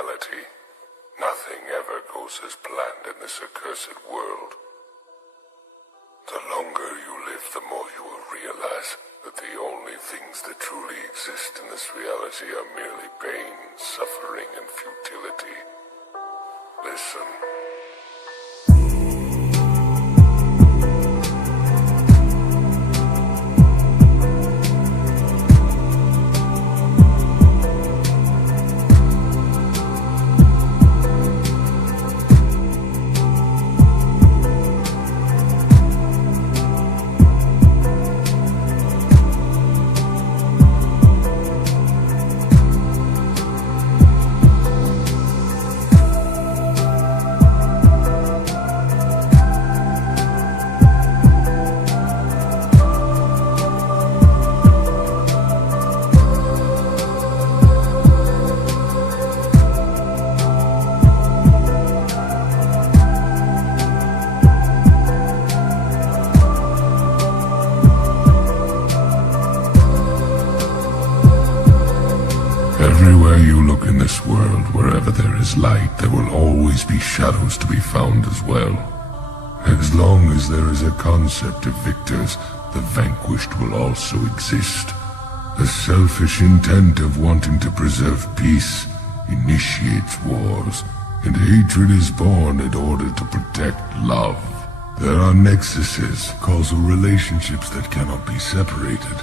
reality. Nothing ever goes as planned in this accursed world. The longer you live, the more you will realize that the only things that truly exist in this reality are merely pain, suffering, and futility. Listen. Everywhere you look in this world, wherever there is light, there will always be shadows to be found as well. As long as there is a concept of victors, the vanquished will also exist. The selfish intent of wanting to preserve peace initiates wars, and hatred is born in order to protect love. There are nexuses, causal relationships that cannot be separated.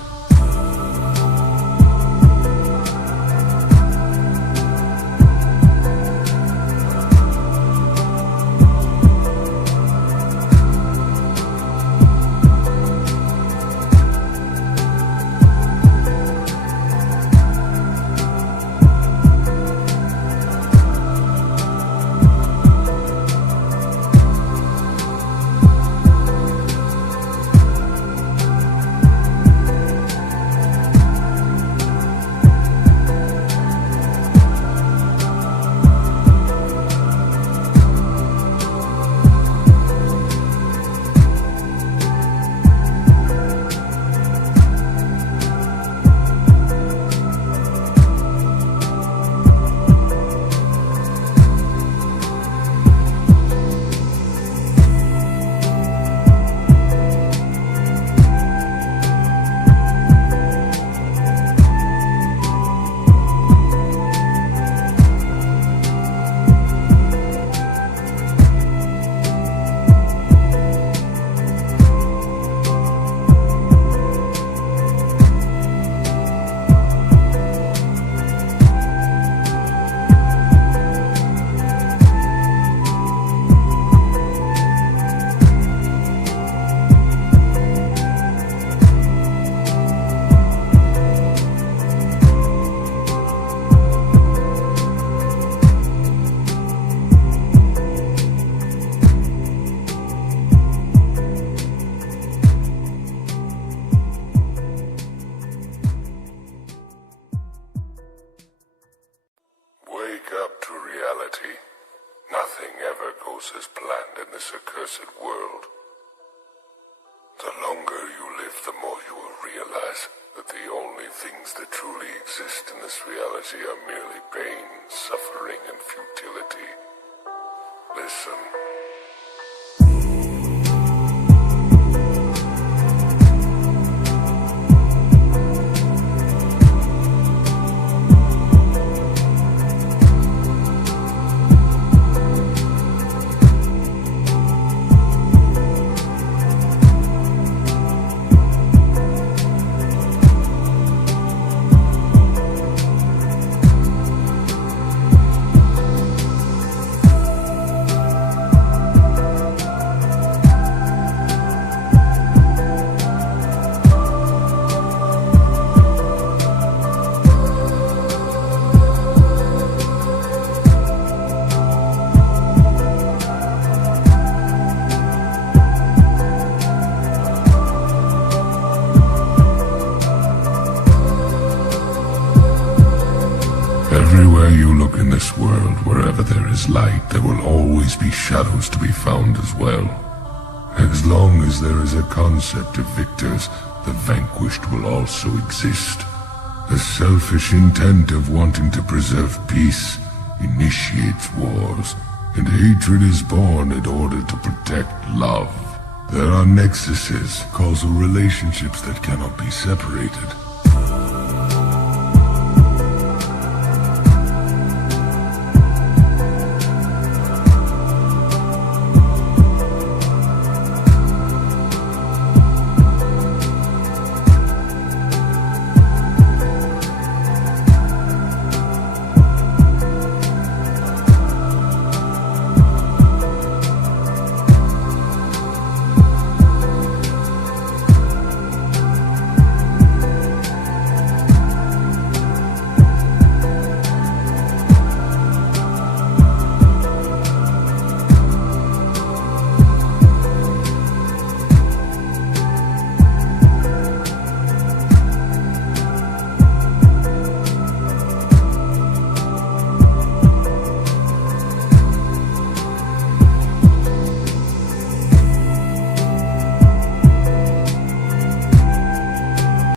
Nothing ever goes as planned in this accursed world. The longer you live, the more you will realize that the only things that truly exist in this reality are merely pain, suffering, and futility. Listen. Everywhere you look in this world, wherever there is light, there will always be shadows to be found as well. As long as there is a concept of victors, the vanquished will also exist. The selfish intent of wanting to preserve peace initiates wars, and hatred is born in order to protect love. There are nexuses, causal relationships that cannot be separated.